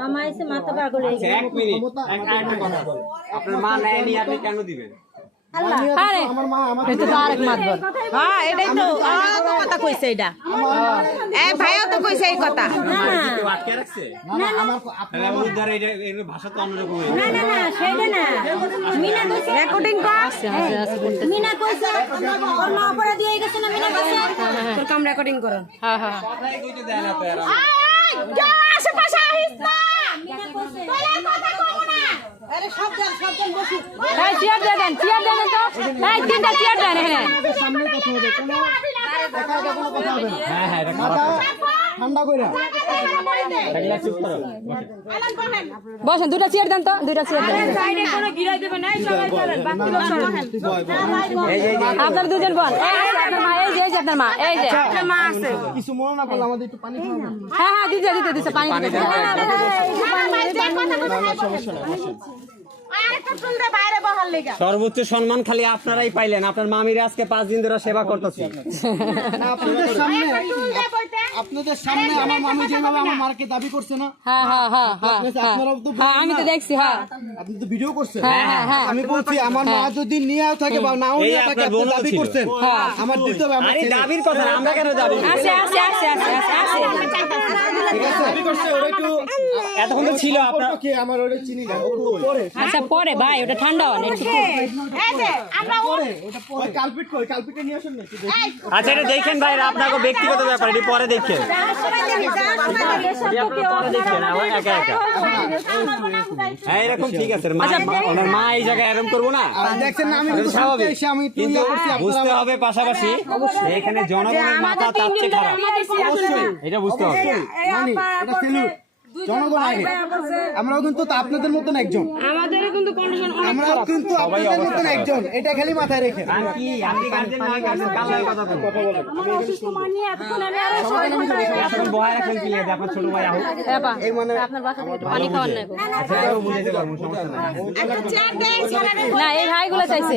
মামা এসে মাথা পাগল হয়ে গেছে। এক মিনিট একটা কথা বল, আপনার মা নেয়নি আপনি কেন দিবেন? আরে এটা তো আরেক মাতবর। হ্যাঁ এটাই তো কথা কইছে এটা। এই ভাইও তো কইছে এই কথা। কেউ আটকে রাখছে? না আমার আপনার উদ্ধার এটা ভাষা তো অন্যরকম হয়ে না না না সেটা না মিনা কইছে রেকর্ডিং কর। মিনা কইছে ওর মা অপরাধী হয়ে গেছে না মিনা কইছে তোর কাম রেকর্ডিং করন। হ্যাঁ হ্যাঁ কথাই কইতে দেয় না তো এরা। আশেপাশে আসিস না। মিনা কইছে কথা কম না। আরে সব জন বসু। এই চেয়ার দেন তো। এই তিনটা চেয়ার দেন এখানে। সামনে কথা হবে, কোনো একা একা কোনো কথা হবে না। হ্যাঁ হ্যাঁ এটা ঠান্ডা কইরা এগুলা চুপ করো। বসেন দুইটা চেয়ার দেন তো, দুইটা চেয়ার দেন। সাইডে কোনো গিরাই দেবে না সবাই চলেন বাকি লোক চলেন আপনারা দুজন বল। এই যে আপনার মা, এই যে আপনার মা, এই যে আপনার মা আছে। কিছু মনে না করলে আমাদের একটু পানি খাওয়াবেন। হ্যাঁ হ্যাঁ দিতে পানি দিতে। সমস্যা নাই, বসেন। সর্বোচ্চ সম্মান খালি আপনারাই পাইলেন। আপনার মামির আজকে 5 দিন ধরে সেবা করতেছি। আপনাদের সামনে আমার মামি যেভাবে আমার মারকে দাবি করছে না, হ্যাঁ হ্যাঁ হ্যাঁ হ্যাঁ আপনারাও তো হ্যাঁ আমি তো দেখছি। হ্যাঁ আপনি তো ভিডিও করছেন। হ্যাঁ আমি বলছি আমার মা যদি নিয়ে থাকে বা নাও এই নিয়ে থাকে, আপনার আপনি বোনও দাবি ছিল। করছেন, আমার দিতে হবে। আমার আরে ছেলে। দাবির কথা না, আমরা কেন দাবি করব? আছে ঠিক আছে, দাবি করছে ওরা একটু এতক্ষণ তো ছিল আপনার। সম্পর্ক কি আমার ওটা চিনি না, ওটা পরে আচ্ছা পরে ভাই ওটা ঠান্ডা হয় একটু। পরে ওটা পরে কালপিট কই, কালপিটে নিয়ে আসেন না একটু দেখি। আচ্ছা এটা দেখেন ভাই, আপনাকে ব্যক্তিগত ব্যাপার, এটা পরে দেখেন। পরে দেখেন আবার একা একা। হ্যাঁ এরকম ঠিক আছে। ওনার মা এই জায়গায় এরকম করবো না, আর দেখছেন না, আমি এটা কিন্তু স্বাভাবিক। এসে আমি একটু কিন্তু ইয়ে করছি, বুঝতে হবে পাশাপাশি এখানে জনগণের মাথা তার চেয়ে খারাপ, এটা বুঝতে হবে। মানে এটা সেলুট জনগণ আগে। আমরাও কিন্তু তো আপনাদের মতন একজন, আমাদেরও কিন্তু কন্ডিশন আমরাও কিন্তু আপনাদের মতন একজন, এটা খালি মাথায় রেখে। কি আপনি গার্জেন না গার্জেন কালার কথা বলেন। আমার অসুস্থ মা নিয়ে এতক্ষণ আমি আরো সবাই এখন বহায় রাখেন কি লাগে আপনার ছোট ভাই আহ এই মানে আপনার বাসা থেকে একটু পানি খাওয়ার নাই। আচ্ছা এটাও বুঝাইতে পারবো, সমস্যা নাই। না এই ভাইগুলো চাইছে।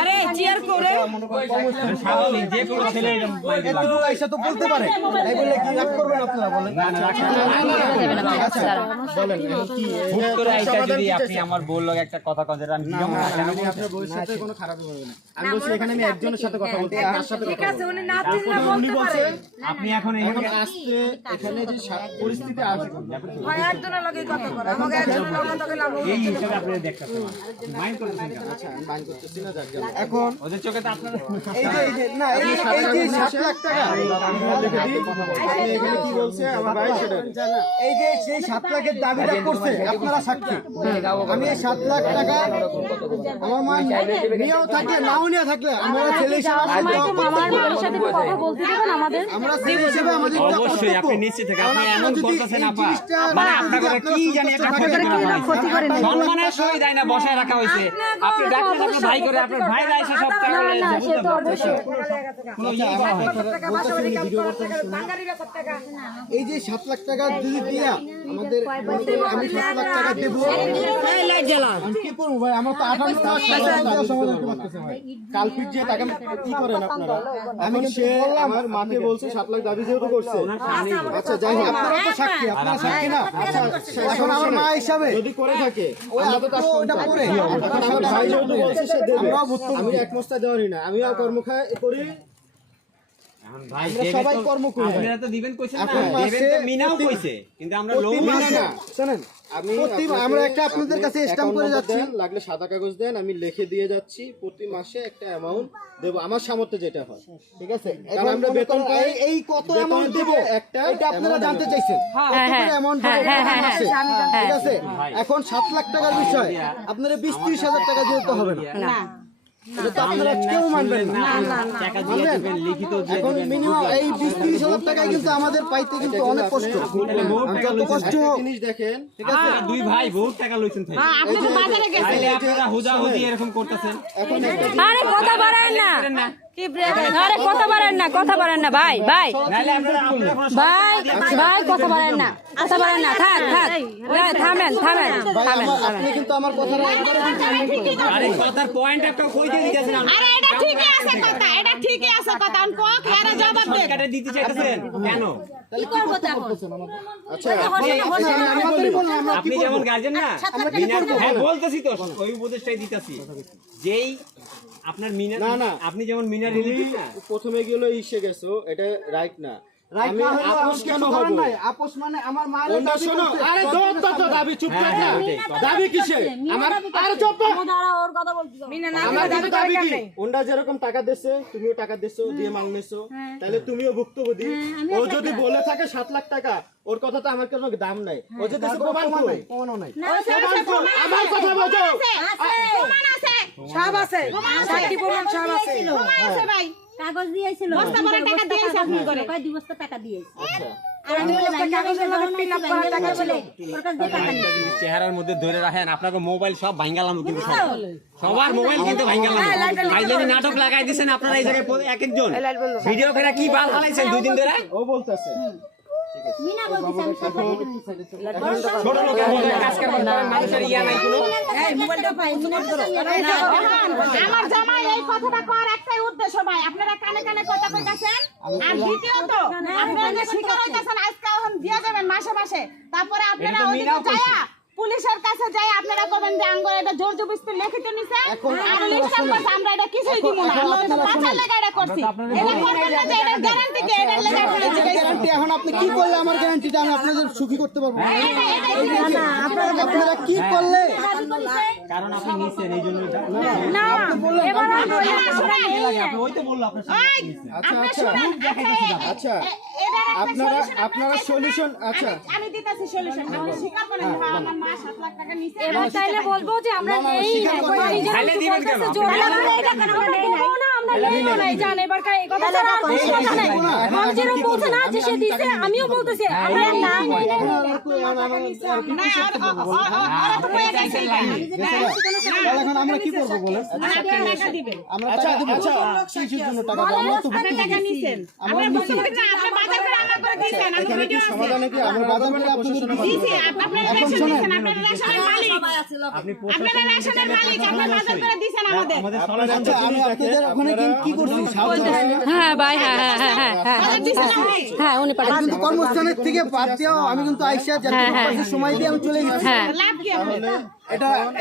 আরে চেয়ার করে স্বাভাবিক যে কোনো ছেলে এরকম বলতে পারে। এতটুকু আইসা তো বলতে পারে, তাই বলে কি রাগ করবেন আপনারা? বলেন বলেন এখন কি হুট করে আইসা যদি আপনি আমার বউর লগে একটা কথা কন, যেটা আমি নিয়ম না কেন আমি আপনার বউয়ের সাথে কোনো খারাপ হবে না। আমি বলছি এখানে আমি একজনের সাথে কথা বলতে, তার সাথে কথা বলতে। উনি না চিনলে উনি বলছে আপনি এখন এখন আসতে এখানে যে পরিস্থিতি আসবে, একজনের লগে কথা করে আমাকে একজনের লগে কথা কইলাম। এই হিসাবে আপনি দেখতেছেন মাইন্ড করতেছেন কেন? আচ্ছা আমি মাইন্ড করতেছি না, যাক যাক। এখন ওদের চোখে তো আপনার এই যে না এই যে 7 লাখ টাকা আমি দেখে দিই, আপনি এখানে কি বলছে আমার ভাই সেটা এই যে সেই 7 লাখের দাবিটা করছে, আপনারা সাক্ষী। আমি এই 7 লাখ টাকা আমার মা নিয়েও থাকে নাও নিয়ে থাকলে আমরা ছেলে হিসেবে মামার সাথে কথা বলতে দেবেন আমাদের আমরা ছেলে হিসেবে আমাদের একটা অবশ্যই আপনি কর্তব্য। নিশ্চিত থাকেন, কারণ আপনি আপনারা এমন যদি করতেছেন এই আপা, জিনিসটা মানে যদি আপনার আপনারা কি সুস্থ জানি একটা থাকেন, ক্ষতি করে না ভাই। সম্মানের সহিত দেয় না, বসায় রাখা হয়েছে। আপনি ডাক্তার আপনার ভাই করে, আপনার ভাই রায় সে সব টাকা লয়ে যায়, বুঝতে পারছেন? কোনো ইয়ে করা হয় না। এই যে 7 লাখ টাকা যদি দিয়া আমাদের মনে করেন আমি 7 লাখ টাকা দেবো, আমি কি করবো ভাই? আমার তো 58 টাকা সমাধান করতে পারতেছে ভাই। কালপিট যে টাকা কি করেন আপনারা? আমি সে আমার মাকে বলছে 7 লাখ দাবি যেহেতু করছে, আচ্ছা যাই হোক, আপনারা তো সাক্ষী, আপনারা সাক্ষী না? আচ্ছা এখন আমার মা হিসাবে যদি করে থাকে আমরা তো তার ওটা পরে এখন আমার ভাই যেহেতু বলছে সে দেবে, আমি এক মস্তা দেওয়ারই না, আমি আর কর্ম করি, এখন ভাই আমরা দেবে সবাই তো- কর্ম করি ভাই। আপনারা তো দিবেন কইছেন না, এখন দেবেন মাসে তো মিনাও কইছে, কিন্তু আমরা লোক প্রতি মিনা মাসে না। শোনেন, আমরা একটা আপনাদের কাছে স্ট্যাম্প করে যাচ্ছি, লাগলে সাদা কাগজ দেন, আমি লিখে দিয়ে যাচ্ছি, প্রতি মাসে একটা অ্যামাউন্ট দেব, আমার সামর্থ্যে যেটা হয়, ঠিক আছে? কারণ আমরা বেতন পাই, এই কত অ্যামাউন্ট দেব একটা, এটা আপনারা জানতে চাইছেন কত করে অ্যামাউন্ট আছে, ঠিক আছে? এখন 7 লাখ টাকার বিষয় আপনারা 20-30 হাজার টাকা দিতে হবে না, এটা তো আপনারা কেউ মানবেন না। টাকা দিয়ে দিবেন, লিখিত দিয়ে এখন দিবেন। মিনিমাম এই 20-30 হাজার টাকায় কিন্তু আমাদের পাইতে কিন্তু অনেক কষ্ট, যত কষ্ট জিনিস দেখেন, ঠিক আছে? আপনারা দুই ভাই বহুত টাকা লইছেন থেকে। আপনি তো বাজারে গেছেন। তাইলে আপনারা হুজা হুজি এরকম করতেছেন। এখন একটা আরে কথা বাড়ায় না। আরে কথা বলেন না ভাই ভাই নাহলে আপনারা কোনো ভাই ভাই কথা বলেন না থাক থামেন আপনি কিন্তু আমার কথাটা একবারে আরে কথার পয়েন্ট একটা কইতে দিতেছেন আরে এটা ঠিকই আছে কথা আমি কক এরা জবাব দে কাটে দিতে চাইতেছেন কেন কি করবো তখন? আচ্ছা আপনি যেমন গার্জেন না হ্যাঁ বলতেছি তো ওই উপদেশটাই দিতেছি যেই আপনার মিনা না। আপনি যেমন মিনা রিলেটিভ না প্রথমে গেলো ইসে গেছো এটা রাইট না রাইট আমি না হলে আপোষ আমাকে কেন কিছু হব করার নাই। আপোষ মানে আমার মা ওটা শোনো আরে তো দাবি চুপ থাক না দাবি কিসে আমার আরে চুপ থাক ওর কথা বলছি আমার কিন্তু দাবি কি ওন্ডা যেরকম টাকা দিছে তুমিও টাকা দিছো দিয়ে মাল নিছো তাহলে তুমিও ভুক্তভোগী ও যদি বলে থাকে 7 লাখ টাকা ওর কথা তো আমার কোনো দাম নাই ও যদি প্রমাণ কই কোনো নাই আমার কথা বলো সব আছে সাক্ষী প্রমাণ সব আছে ভাই কাগজ দিয়েছিল বস্তা ভরা টাকা দিয়েছে আপনি করে। কয় 2 বস্তা টাকা দিয়েছে আচ্ছা আর আমি বলে কাগজের লগে পিন আপ করা টাকা বলে ওর কাছে দিয়ে টাকা নিয়ে চেহারার মধ্যে ধরে রাখেন আপনাকে মোবাইল সব ভাঙালাম কিন্তু সবার মোবাইল কিন্তু ভাঙালাম ভাইজানি নাটক লাগাই দিয়েছেন আপনারা এই জায়গায় এক একজন ভিডিও করে কি বাল হালাইছেন 2 দিন ধরে ও বলতেছে মিনা বলছে আমি টাকা দিয়ে দিয়েছি ছোট লোকের মধ্যে কাজ করবেন মানুষের ইয়া নাই কোনো এই মোবাইলটা পাই মিনা ধরো আমার জামাই এই কথাটা করার একটাই উদ্দেশ্য ভাই আপনারা কানে কানে কথা কইতাছেন আর দ্বিতীয়ত আপনারা যে শিকার হইতাছেন আজকে এখন দিয়া দেবেন মাসে মাসে তারপরে আপনারা এটা তো ওদিকে মিনাও যায়া পুলিশের কাছে যাই আপনারা কবেন যে আঙ্গুর এটা জোর জবরদস্তি লিখিত নিছে আর লিস্টাম করছে আমরা এটা কিছুই দিব না আমরা তো পাঁচার লাগা এটা করছি এটা করবেন না যে এটা গ্যারান্টি কে এটা লাগা আপনারা জিজ্ঞাসা গ্যারান্টি এখন আপনি কি করলে আমার গ্যারান্টিটা আমি আপনাদের সুখী করতে পারবো না আপনারা কি করলে কারণ আপনি নিছেন এইজন্য না এবার আপনি ওই তো বললো আপনার আচ্ছা আপনারা সলিউশন আচ্ছা আমি দিতাছি সলিউশন আপনি স্বীকার করেন যে হ্যাঁ, আমার মা 7 লাখ টাকা নিছে এবার তাইলে বলবো যে আমরা নেই খাইলে দিবেন কেন এটা কেন আমরা নেই না আমরা নেই নাই জান এবার এই কথা ছাড়া আর কিছু কথা নাই মানুষের বলছে না যে সে দিছে আমিও বলতেছি আমরা না না ওরা তো কয়ে গেছে এখন আমরা কি করবো বলেন আপনারা টাকা দিবেন আমরা টাকা দিব কিসের জন্য টাকা দেব আমরা তো আপনারা টাকা নিছেন আমরা বলতে না আপনি বাজার করে আমার করে দিয়েছেন আমি এখানে কি ভিডিও সমাধানে কি আমরা বাজার করে আপনাদের দিছি আপনারা রেশন দিয়েছেন আপনারা রেশনের মালিক আপনি আপনারা রেশনের মালিক আপনারা বাজার করে দিয়েছেন আমাদের আমাদের আচ্ছা আমি আপনাদের ওখানে কি করছি সাহায্য হ্যাঁ ভাই হ্যাঁ বাজার দিয়েছেন আপনি হ্যাঁ উনি আমি কিন্তু কর্মস্থানের থেকে বাদ দিয়েও আমি কিন্তু আইসা যাতে সময় দিয়ে আমি চলে গেছি লাভ কি আপনার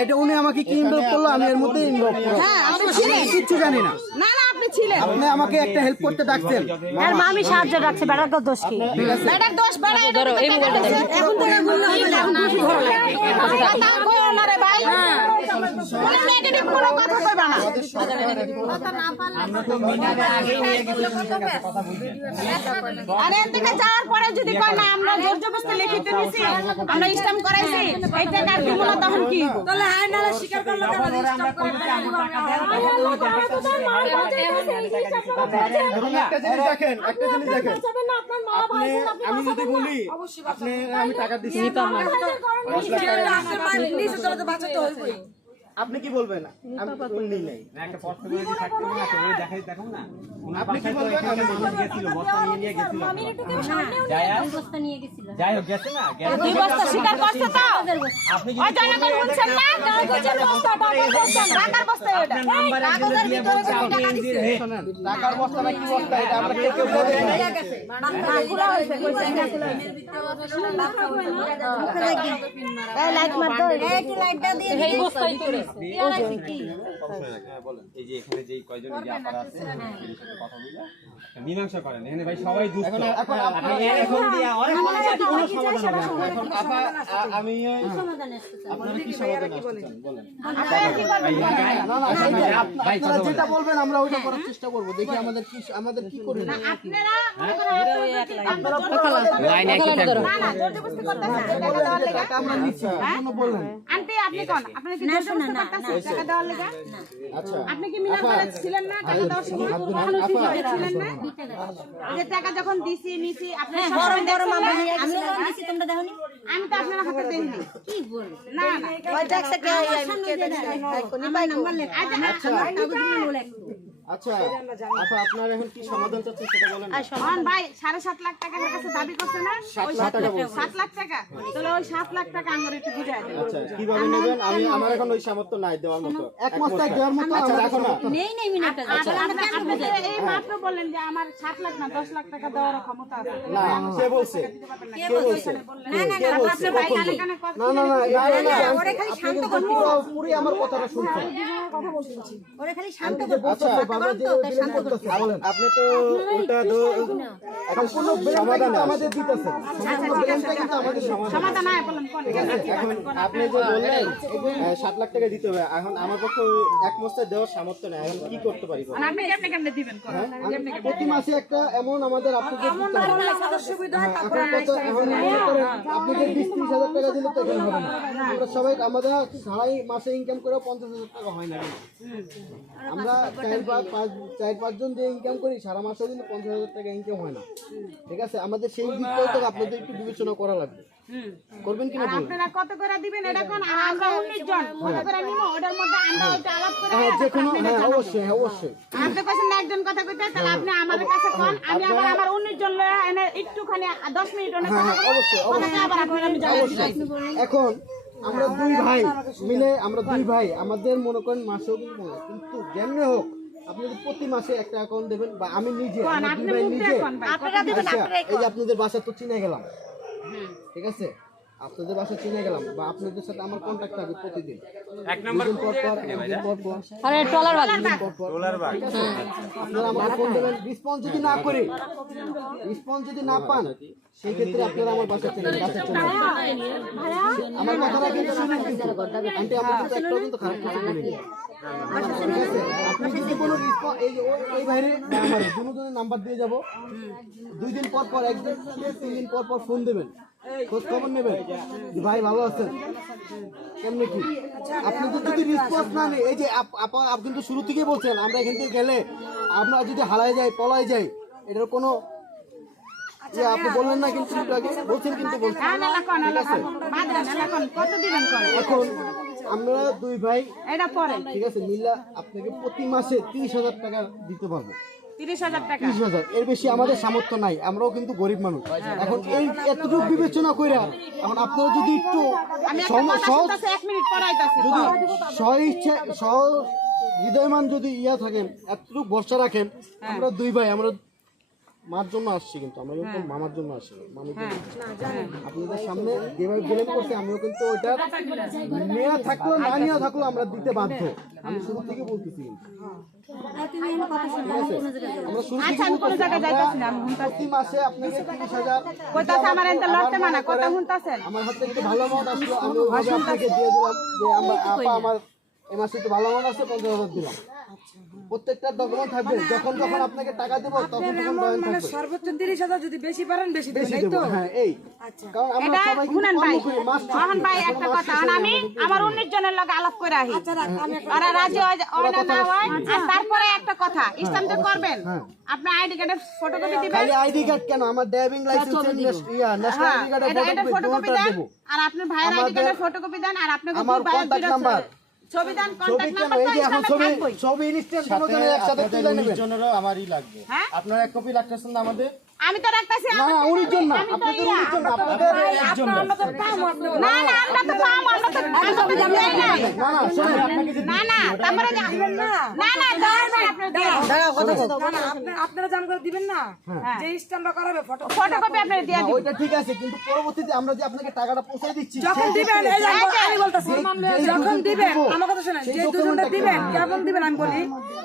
এটা উনি আমাকে কি ইনভলভ করলো আমি এর মধ্যে ইনভলভ করলাম হ্যাঁ আপনি ছিলেন কিচ্ছু জানি না না আপনি ছিলেন আপনি আমাকে একটা হেল্প করতে ডাকতেন আর মামি সাহায্য রাখছে বেড়ার দোষ কি ম্যাডাম দোষ বাড়ায় ধরো এই মোবাইলটা দেখো এখন তো বললো এখন দোষ ধরো কথা কইও না রে ভাই বলে নেগেটিভ কোনো কথা কইবা না আমরা তো মিনারে আগেই নিয়ে গেছি কথা বলছেন আরে এদিকে যাওয়ার পরে যদি কয় না আমরা জোর জবরদস্তি লিখিত নিছি আমরা স্ট্যাম্প করাইছি এই টাকা দিব না তখন কি তাহলে হ্যাঁ না স্বীকার করলো তো আমাদের স্টপ করে একটা জিনিস দেখেন আমি যদি বলি আপনি আমি টাকা দিচ্ছি আপনি কি বলবেন আমি শুনি নাই একটা প্রশ্ন করে যদি থাকতে না তো ওই দেখাই দেখো না আপনি কি বলবেন মানুষ গেছিল বস্তা নিয়ে গেছিল বস্তা নিয়ে গেছিল যাই হোক গেছে না দুই বস্তা স্বীকার করছে তো আপনি ওই জনগণ শুনছেন না কাগজের বস্তা টাকার বস্তা ওটা নাম্বার একজন দিয়ে বলছে আপনি এনজির টাকার বস্তা না কি বস্তা এটা আমরা কেউ বলে নাই লাইট মার দাও এই লাইটটা দিয়ে এই বস্তাই করেছে এই যে এখানে যেই কয়জন যে আপনারা আছে কথা বলে মীমাংসা করেন এখানে ভাই সবাই দুষ্ট আপনি এখন দিয়া অনেক মানুষের কোনো সমাধান হবে না এখন আপা আমি সমাধান আসছে আপনারা কি সমাধান আসছেন বলেন ভাই আপনারা যেটা বলবেন আমরা ওইটা করার চেষ্টা করব দেখি আমাদের কি করি না আপনারা লাইন একই থাকবে না জোর জবরদস্তি করতেছেন টাকা দেওয়ার লাগা টাকা আমরা নিচ্ছি জন্য বললেন আন্টি আপনি কোন আপনি কি জোর জবরদস্তি করতেছেন টাকা দেওয়ার লাগা আচ্ছা আপনি কি মিনা করে ছিলেন না টাকা দেওয়ার সময় ছিলেন না যে টাকা যখন দিছি নিছি আপনি বড় বড় মামা আমি লোন দিছি তোমরা দেখোনি আমি তো আপনার হাতে দেইনি কি বল না ওই ট্যাক্সে কে আমি কে দেন কোনি পাই নাম্বার লেখ আচ্ছা কাগজ বলে আচ্ছা আচ্ছা আপনার এখন কি সমাধান চাচ্ছেন সেটা বলেন না। শোন ভাই 7.5 লাখ টাকা আমার কাছে দাবি করছে না 7 লাখ টাকা বলছেন। 7 লাখ টাকা তাহলে ওই 7 লাখ টাকা আমার একটু বুঝাই দেন আচ্ছা কিভাবে নেবেন আমি আমার এখন ওই সামর্থ্য নাই দেওয়ার মতো এক মস্তাক দেওয়ার মতো আচ্ছা আমার রাখো না আপনি যে এই মাত্র বললেন যে আমার 7 লাখ না 10 লাখ টাকা দেওয়ার ক্ষমতা আছে না সে বলছে কে বলছে ভাই কানে কানে কথা না না না ওরে খালি শান্ত করতে পুরো আমার কথাটা শুনছেন ওরে খালি শান্ত করতে বলতেছে বাবা যে শান্ত করতে বলেন আপনি তো ওটা সম্পূর্ণ সমাধান আমাদের দিতেছেন সম্পূর্ণ ব্রেনটা কিন্তু আমাদের সমাধান নাই বলেন কোন এখন আপনি যে বললেন 7 লাখ টাকা দিতে হবে এখন আমার পক্ষে এক মস্তে দেওয়ার সামর্থ্য নেই এখন কি করতে পারি বলেন? আপনি কেমনে দিবেন কোন প্রতি মাসে একটা এমন আমাদের আপনাদের আপনাদের 20-30 হাজার টাকা দিলে তো এখানে হবে না আমরা সবাই আমাদের সারাই মাসে ইনকাম করে 50,000 টাকা হয় না আমরা 4-5 জন যে ইনকাম করি সারা মাসে কিন্তু 50,000 টাকা ইনকাম হয় না ঠিক আছে আমাদের সেই দিকটাও তো আপনাদের একটু বিবেচনা করা লাগবে করবেন কিনা বলুন আপনারা কত করে দিবেন এটা কোন আমরা 19 জন কত করে নিমো ওটার মধ্যে আমরা ওটা আলাপ করে হ্যাঁ যে কোনো হ্যাঁ অবশ্যই অবশ্যই আপনি কইছেন না একজন কথা কইতে তাহলে আপনি আমাদের কাছে কোন আমি আবার আমার 19 জন লয়ে এনে একটুখানি 10 মিনিট অনেক কথা বলবো অবশ্যই আবার আপনারা আমি জানাই এখন আমরা দুই ভাই মিলে আমরা দুই ভাই আমাদের মনে করেন মাসেও কিন্তু যেমনি হোক আপনি যদি প্রতি মাসে একটা অ্যাকাউন্ট দেবেন বা আমি নিজে আমার দুই ভাই নিজে আপনারা দিবেন আচ্ছা এই যে আপনাদের বাসা তো চিনে গেলাম ঠিক আছে আপনাদের বাসা চিনে গেলাম বা আপনাদের সাথে আমার কন্ট্যাক্ট থাকবে প্রতিদিন এক নম্বর আরে টলার বাগ আপনারা আমাকে ফোন দেবেন রেসপন্স যদি না করি রেসপন্স যদি না পান সেই ক্ষেত্রে আপনারা আমার বাসা চিনে আমার কথাটা কিন্তু শুনুন কিন্তু আন্টি আমার কিন্তু একটাও কিন্তু খারাপ কিছু বলিনি ঠিক আছে আপনি যদি কোনো এই ওই বাইরে আমার দুজনের নাম্বার দিয়ে যাব 2 দিন পর পর একদিন 3 দিন পর পর ফোন দেবেন খোঁজ খবর নেবেন যে ভাই ভালো আছেন কেমনে কি আপনি যদি রেসপন্স না নেই এই যে আপনি কিন্তু শুরু থেকেই বলছেন আমরা এখান থেকে গেলে আমরা যদি হারায় যাই পলায় যাই এটার কোনো যে আপনি বললেন না কিন্তু একটু আগে বলছেন কিন্তু বলছেন কত দিবেন কোন এখন আমরা দুই ভাই এটা পরে ঠিক আছে মিল্লা আপনাকে প্রতি মাসে 30,000 টাকা দিতে পারবো 30,000 টাকা 30,000 এর বেশি আমাদের সামর্থ্য নাই আমরাও কিন্তু গরিব মানুষ এখন এই এতটুকু বিবেচনা কইরা এখন আপনারা যদি একটু আমি একটা কথা শুনতাছি 1 মিনিট পর আইতাছি যদি স্ব-ইচ্ছা হৃদয়মান যদি ইয়া থাকেন এতটুকু ভরসা রাখেন আমরা দুই ভাই আমরা মার জন্য আসছি কিন্তু আমরা কিন্তু মামার জন্য আসছি মামির জন্য আপনাদের সামনে যেভাবে ব্লেম করছে আমিও কিন্তু ওইটা নেওয়া থাকলো না নেওয়া থাকলো আমরা দিতে বাধ্য আমি শুরু থেকে বলতেছি আমরা শুরু থেকে প্রতি মাসে আপনাকে 30,000 কইতাছে আমার এত লটে মানা কথা শুনতাছেন আমার হাতে একটু ভালো অ্যামাউন্ট আসলো আমি ওইভাবে আপনাকে দিয়ে দিলাম যে আপা আমার এই মাসে একটু ভালো অ্যামাউন্ট আসছে 50,000 দিলাম প্রত্যেকটা ডকুমেন্ট থাকবে যখন যখন আপনাকে টাকা দেব তখন তখন বয়ান থাকবে সর্বোচ্চ 30,000 যদি বেশি পারেন বেশি বেশি দেবেন দেব হ্যাঁ এই কারণ আমরা এটা সবাই শুনেন ভাই মাস মোহন ভাই একটা কথা আমি আমার 19 জনের লগে আলাপ করে আহি ওরা রাজি হয় না হয় আর তারপরে একটা কথা ইসলাম যে করবেন আপনার আইডি কার্ডের ফটোকপি দিবেন খালি আইডি কার্ড কেন আমার ড্রাইভিং লাইসেন্স ন্যাশনাল আইডি কার্ডের এটা ফটোকপি দেন দেব আর আপনার ভাইয়ের আইডি কার্ডের ফটোকপি দেন আর আপনাকে আমার কন্টাক্ট নাম্বার ছবি দেন ছবি কন্টাক্ট কেন নাম্বার এই যে এখন ছবি ইনস্ট্যান্ট কোনো জনের একসাথে তুলে নেবেন জনেরও আমারই লাগবে হ্যাঁ? আপনার এক কপি লাগতেছেন না আমাদের আমি তো রাখতাছি না না 19 জন না আপনাদের 19 জন না আপনাদের একজন না আমরা তো পাবো আমরা তো দেই নাই না না শুনুন আপনাকে যে না না তারপরে না দেন আপনি দেন আপনারা জাম করে দিবেন না যে স্ট্যাম্পটা করাবে ফটো ফটোকপি আপনি দিয়ে না, দিবেন ওইটা ঠিক আছে কিন্তু পরবর্তীতে আমরা যে আপনাকে টাকাটা পৌঁছে দিচ্ছি যখন সেই দিবেন এই যে আমি বলতাছি যেই যখন document দিবেন দিব, আমার কথা শুনেন সেই যে দুজনটা document-টা দিবেন কি? কেমন দিবেন আমি বলি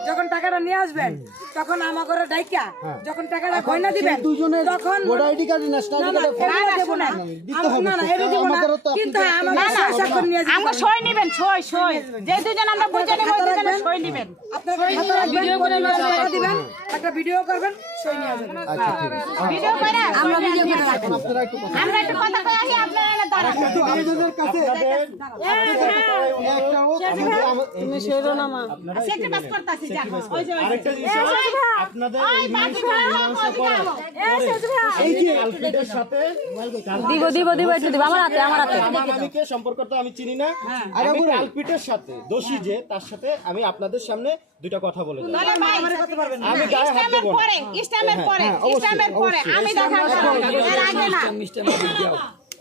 যখন টাকাটা নিয়ে আসবেন তখন আমার ঘরে ডাইকা যখন টাকাটা গয়না দিবেন সেই দুজনের তখন ভোটার আইডি কার্ড ন্যাশনাল না আইডি না কার্ড এগুলো দেব না দিতে হবে না না তো। এগুলো দেব না আমাদেরও তো আপনি কিন্তু দেখতে আমার না, স্বাক্ষর নিয়ে যাবেন আমরা সই নেবেন সই যে দুজন আমরা বুঝে নেব ওই দুজনে সই নেবেন আপনারা ভিডিও করে টাকা দিবেন একটা ভিডিও করবেন সই নিয়ে যাবেন আচ্ছা ঠিক আছে ভিডিও করে আমরা ভিডিও করে আপনারা একটু কথা আমরা একটু কথা কই আসি আপনারা দাঁড়ান। কিন্তু আপনাদের কাছে তুমি সেরো না মা সেক্রেটারি করতাছি যান। ওই যে আরেকটা জিনিস হলো, আপনাদের এই জিনিসটা মীমাংসা করার এই যে কালপিটের সাথে দিব একটু দিব আমার হাতে মামামিকে সম্পর্কটা আমি চিনি না। আমি কালপিটের সাথে দোষী যে তার সাথে আমি আপনাদের সামনে দুইটা কথা বলে যাবো। বলে ভাই আমি গায়ে হাত দেবো না। ইসলামের পরে আমি দেখা এর আগে না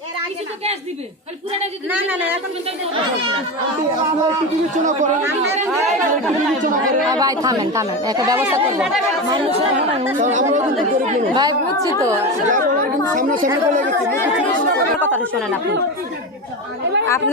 এর আগে না না এখন আপনারা একটু বিবেচনা করেন। ভাই থামেন একটা ব্যবস্থা করবো আমরা কিন্তু গরিব মানুষ। ভাই বুঝছি তো যা বলার কিন্তু সামনাসামনি বলে গেছি। কথাটা শোনেন আপনি